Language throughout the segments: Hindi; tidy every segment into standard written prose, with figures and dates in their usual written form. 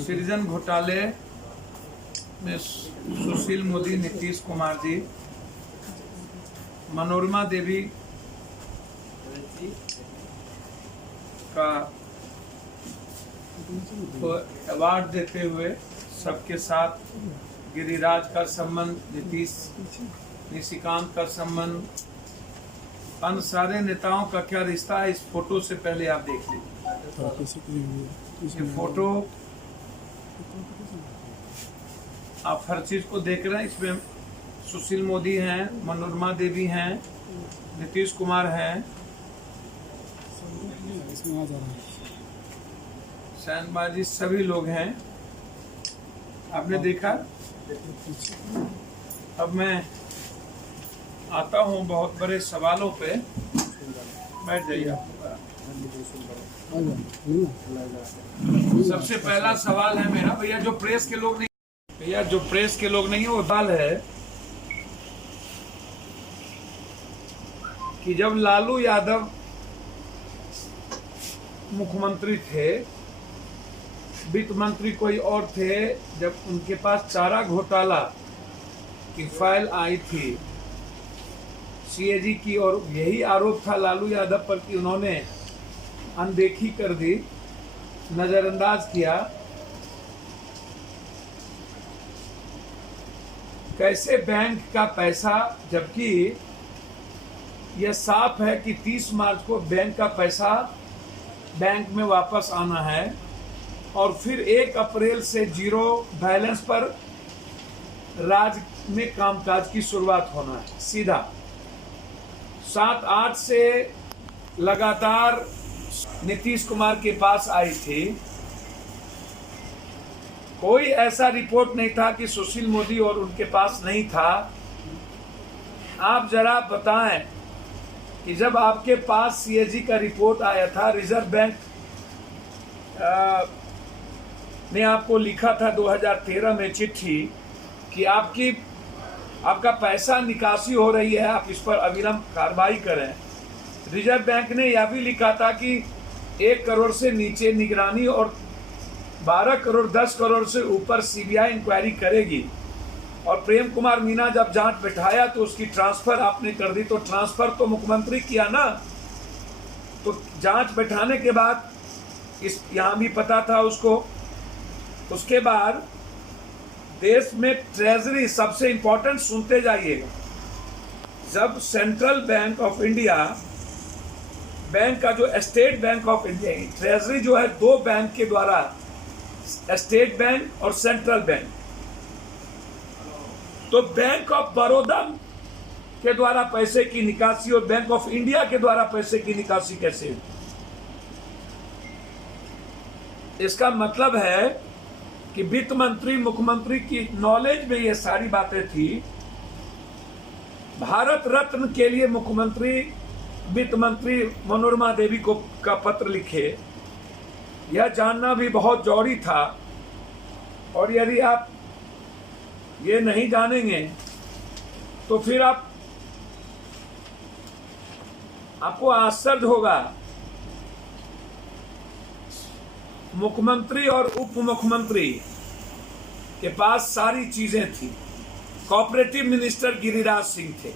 सृजन घोटाले में सुशील मोदी, नीतीश कुमार जी, मनोरमा देवी का अवार्ड देते हुए सबके साथ गिरिराज का संबंध, नीतीश निशिकांत का संबंध, अन्य सारे नेताओं का क्या रिश्ता है, इस फोटो से पहले आप देख लीजिए। ये फोटो आप हर चीज को देख रहे हैं। इसमें सुशील मोदी हैं, मनोरमा देवी हैं, नीतीश कुमार हैं, शहनबाजी, सभी लोग हैं। आपने देखा। अब मैं आता हूँ बहुत बड़े सवालों पे। बैठ जाइए। सबसे पहला सवाल है मेरा, भैया जो प्रेस के लोग नहीं है वो सवाल है कि जब लालू यादव मुख्यमंत्री थे, वित्त मंत्री कोई और थे, जब उनके पास चारा घोटाला की फाइल आई थी सीएजी की, और यही आरोप था लालू यादव पर कि उन्होंने अनदेखी कर दी, नजरअंदाज किया। कैसे बैंक का पैसा, जबकि यह साफ है कि 30 मार्च को बैंक का पैसा बैंक में वापस आना है और फिर 1 अप्रैल से जीरो बैलेंस पर राज्य में कामकाज की शुरुआत होना है। सीधा 7-8 से लगातार नीतीश कुमार के पास आई थी। कोई ऐसा रिपोर्ट नहीं था कि सुशील मोदी और उनके पास नहीं था। आप जरा बताएं कि जब आपके पास सीएजी का रिपोर्ट आया था, रिजर्व बैंक ने आपको लिखा था 2013 में चिट्ठी कि आपका पैसा निकासी हो रही है, आप इस पर अविलंब कार्रवाई करें। रिजर्व बैंक ने यह भी लिखा था कि 1 करोड़ से नीचे निगरानी और 12 करोड़ 10 करोड़ से ऊपर सीबीआई इंक्वायरी करेगी। और प्रेम कुमार मीना जब जांच बैठाया तो उसकी ट्रांसफर आपने कर दी। तो ट्रांसफर तो मुख्यमंत्री किया ना, तो जांच बैठाने के बाद यहाँ भी पता था उसको। उसके बाद देश में ट्रेजरी, सबसे इंपॉर्टेंट सुनते जाइएगा, जब central bank of India, bank का जो state bank of India, treasury जो है 2 बैंक के द्वारा, स्टेट बैंक और सेंट्रल बैंक, तो बैंक ऑफ बड़ौदा के द्वारा पैसे की निकासी और बैंक ऑफ इंडिया के द्वारा पैसे की निकासी कैसे हुई? इसका मतलब है कि वित्त मंत्री, मुख्यमंत्री की नॉलेज में ये सारी बातें थी। भारत रत्न के लिए मुख्यमंत्री वित्त मंत्री मनोरमा देवी को का पत्र लिखे, यह जानना भी बहुत जरूरी था। और यदि आप ये नहीं जानेंगे तो फिर आपको आश्चर्य होगा। मुख्यमंत्री और उप मुख्यमंत्री के पास सारी चीजें थी। कोऑपरेटिव मिनिस्टर गिरिराज सिंह थे।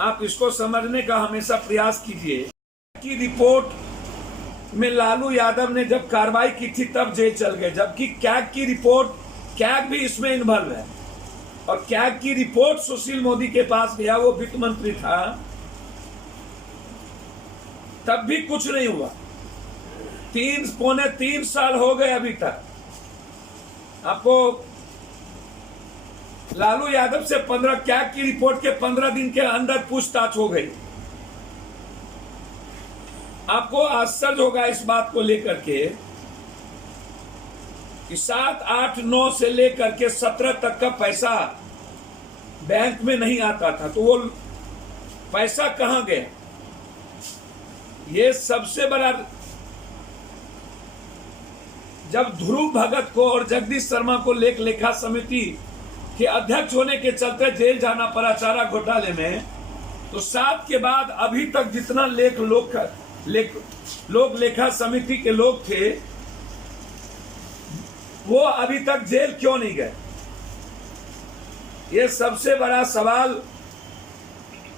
आप इसको समझने का हमेशा प्रयास कीजिए कि रिपोर्ट में लालू यादव ने जब कार्रवाई की थी तब जेल चल गए, जबकि कैग की रिपोर्ट, कैग भी इसमें इन्वॉल्व है। और कैग की रिपोर्ट सुशील मोदी के पास गया, वो वित्त मंत्री था, तब भी कुछ नहीं हुआ। 3 साल हो गए अभी तक। आपको लालू यादव से 15 कैग की रिपोर्ट के 15 दिन के अंदर पूछताछ हो गई। आपको आश्चर्य होगा इस बात को लेकर के कि 7, 8, 9 से लेकर के 17 तक का पैसा बैंक में नहीं आता था, तो वो पैसा कहां गया? ये सबसे बड़ा, जब ध्रुव भगत को और जगदीश शर्मा को लेखा समिति के अध्यक्ष होने के चलते जेल जाना पड़ा चारा घोटाले में, तो 7 के बाद अभी तक जितना लेख लोग लोक लेखा समिति के लोग थे, वो अभी तक जेल क्यों नहीं गए? ये सबसे बड़ा सवाल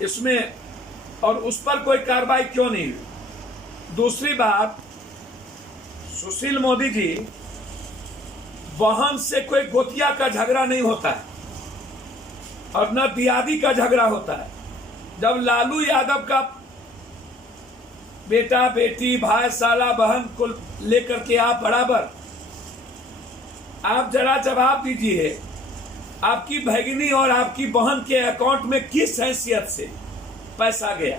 इसमें, और उस पर कोई कार्रवाई क्यों नहीं हुई? दूसरी बात, सुशील मोदी जी, वाहन से कोई गोतिया का झगड़ा नहीं होता है और न दियादी का झगड़ा होता है। जब लालू यादव का बेटा बेटी भाई साला बहन को लेकर के आप बराबर, आप जरा जवाब दीजिए, आपकी भगिनी और आपकी बहन के अकाउंट में किस हैसियत से पैसा गया?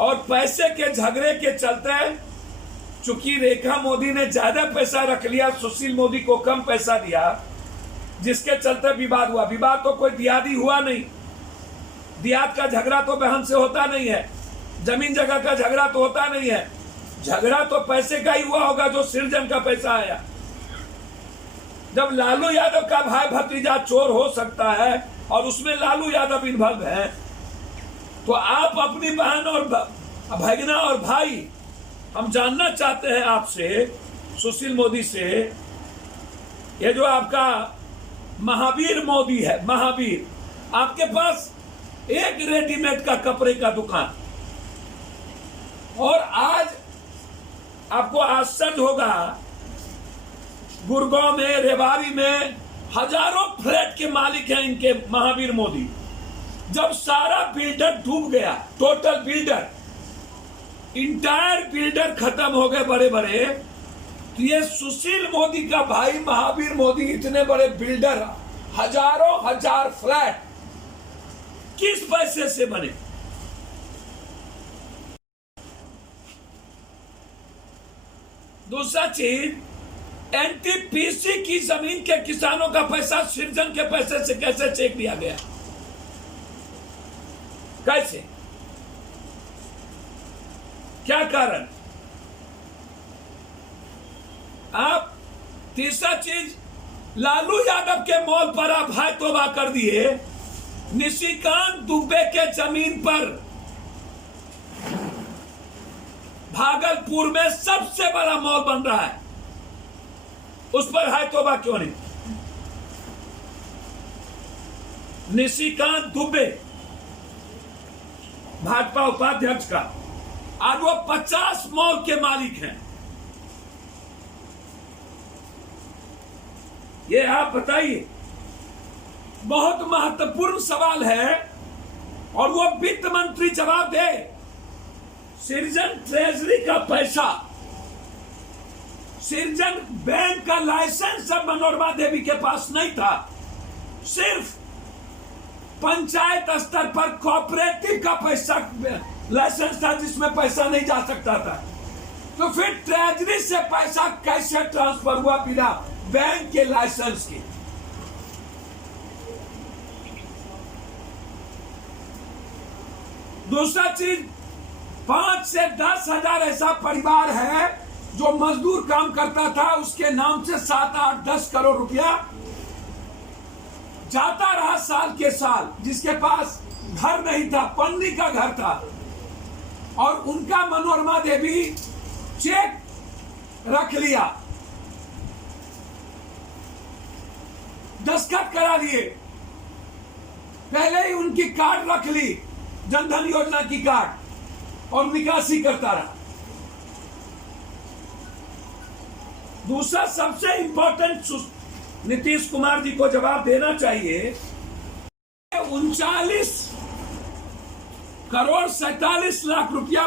और पैसे के झगड़े के चलते, चूंकि रेखा मोदी ने ज्यादा पैसा रख लिया, सुशील मोदी को कम पैसा दिया, जिसके चलते विवाद हुआ। विवाद तो कोई दियादी हुआ नहीं, दियाद का झगड़ा तो बहन से होता नहीं है, जमीन जगह का झगड़ा तो होता नहीं है, झगड़ा तो पैसे का ही हुआ होगा जो सृजन का पैसा आया। जब लालू यादव का भाई भतीजा चोर हो सकता है और उसमें लालू यादव इन्वॉल्व है, तो आप अपनी बहन और भगना और भाई, हम जानना चाहते हैं आपसे, सुशील मोदी से, ये जो आपका महावीर मोदी है, महावीर, आपके पास एक रेडीमेड का कपड़े का दुकान, और आज आपको आश्चर्य होगा, गुड़गांव में, रेवाड़ी में हजारों फ्लैट के मालिक हैं इनके महावीर मोदी। जब सारा बिल्डर डूब गया, टोटल बिल्डर, इंटायर बिल्डर खत्म हो गए बड़े बड़े, तो ये सुशील मोदी का भाई महावीर मोदी इतने बड़े बिल्डर, हजारों हजार फ्लैट किस पैसे से बने? दूसरा चीज, एनटीपीसी की जमीन के किसानों का पैसा सृजन के पैसे से कैसे चेक दिया गया? कैसे? क्या कारण? आप तीसरा चीज, लालू यादव के मॉल पर आप हाय तौबा कर दिए, निशिकांत दुबे के जमीन पर भागलपुर में सबसे बड़ा मॉल बन रहा है, उस पर हाय तौबा क्यों नहीं? निशिकांत दुबे भाजपा उपाध्यक्ष का, आज वो 50 मॉल के मालिक हैं। ये आप बताइए, बहुत महत्वपूर्ण सवाल है और वो वित्त मंत्री जवाब दे। सृजन ट्रेजरी का पैसा, सृजन बैंक का लाइसेंस सब मनोरमा देवी के पास नहीं था, सिर्फ पंचायत स्तर पर कोऑपरेटिव का पैसा लाइसेंस था जिसमें पैसा नहीं जा सकता था। तो फिर ट्रेजरी से पैसा कैसे ट्रांसफर हुआ बिना बैंक के लाइसेंस के? दूसरा चीज, 5 से 10 हजार ऐसा परिवार है जो मजदूर काम करता था, उसके नाम से 7, 8, 10 करोड़ रुपया जाता रहा साल के साल, जिसके पास घर नहीं था, पन्नी का घर था, और उनका मनोरमा देवी चेक रख लिया, दस्तखत करा लिए, पहले ही उनकी कार्ड रख ली, जनधन योजना की कार्ड, और निकासी करता रहा। दूसरा सबसे इंपॉर्टेंट, नीतीश कुमार जी को जवाब देना चाहिए, 39 करोड़ 47 लाख रुपया,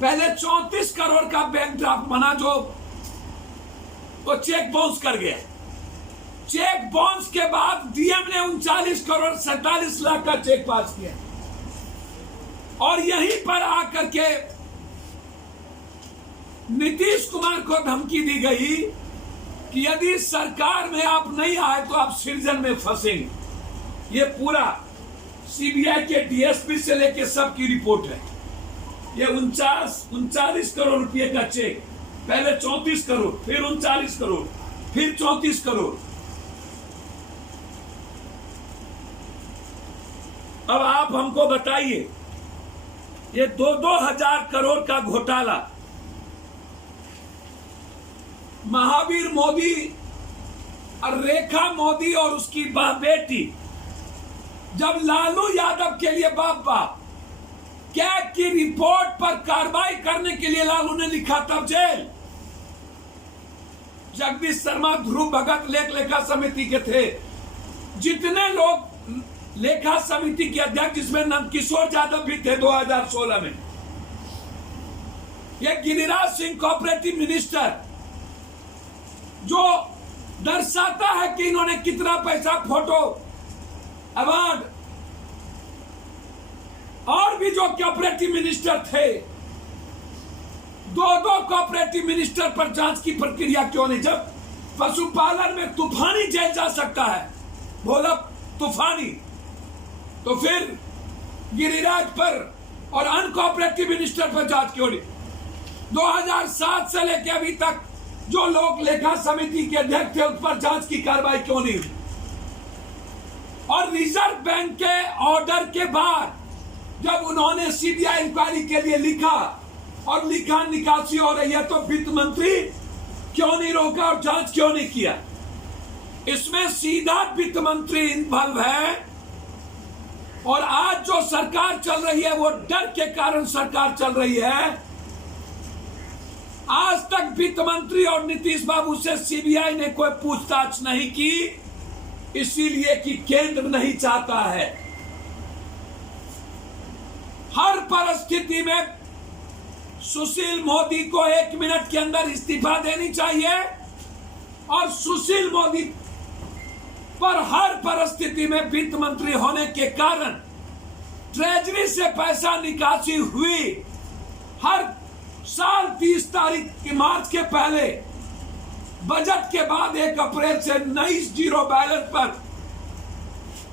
पहले 34 करोड़ का बैंक ड्राफ्ट बना जो वो चेक बाउंस कर गया। चेक बाउंस के बाद डीएम ने 39 करोड़ 47 लाख का चेक पास किया, और यहीं पर आकर के नीतीश कुमार को धमकी दी गई कि यदि सरकार में आप नहीं आए तो आप सृजन में फंसेंगे। ये पूरा सीबीआई के डीएसपी से लेके सबकी रिपोर्ट है। ये 39 करोड़ रुपए का चेक, पहले 34 करोड़, फिर 39 करोड़, फिर 34 करोड़। अब आप हमको बताइए, ये 2-2 हजार करोड़ का घोटाला महावीर मोदी और रेखा मोदी और उसकी बेटी जब लालू यादव के लिए बाप कैग की रिपोर्ट पर कार्रवाई करने के लिए लालू ने लिखा तब जेल। जगदीश शर्मा, ध्रुव भगत लेखा समिति के थे। जितने लोग लेखा समिति के अध्यक्ष, जिसमें नंदकिशोर यादव भी थे 2016 में। ये गिरिराज सिंह कोऑपरेटिव मिनिस्टर, जो दर्शाता है कि इन्होंने कितना पैसा, फोटो, अवार्ड, और भी जो कोऑपरेटिव मिनिस्टर थे, 2 कोऑपरेटिव मिनिस्टर पर जांच की प्रक्रिया क्यों नहीं? जब पशुपालन में तूफानी जेल जा सकता है, भोला तूफानी, तो फिर गिरिराज पर और अनकोऑपरेटिव मिनिस्टर पर जांच क्यों नहीं? 2007 से लेकर अभी तक जो लोग लेखा समिति के अध्यक्ष थे, उस पर जांच की कार्रवाई क्यों नहीं हुई? और रिजर्व बैंक के ऑर्डर के बाद जब उन्होंने सीबीआई इंक्वायरी के लिए लिखा और लिखा निकासी हो रही है, तो वित्त मंत्री क्यों नहीं रोका और जांच क्यों नहीं किया? इसमें सीधा वित्त मंत्री इन्वॉल्व है। और आज जो सरकार चल रही है, वो डर के कारण सरकार चल रही है। आज तक वित्त मंत्री और नीतीश बाबू से सीबीआई ने कोई पूछताछ नहीं की, इसीलिए कि केंद्र नहीं चाहता है। हर परिस्थिति में सुशील मोदी को 1 मिनट के अंदर इस्तीफा देनी चाहिए, और सुशील मोदी पर हर परिस्थिति में वित्त मंत्री होने के कारण ट्रेजरी से पैसा निकासी हुई। हर साल 30 तारीख की मार्च के पहले, बजट के बाद 1 अप्रैल से नई जीरो बैलेंस पर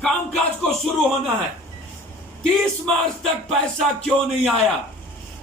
कामकाज को शुरू होना है। 30 मार्च तक पैसा क्यों नहीं आया?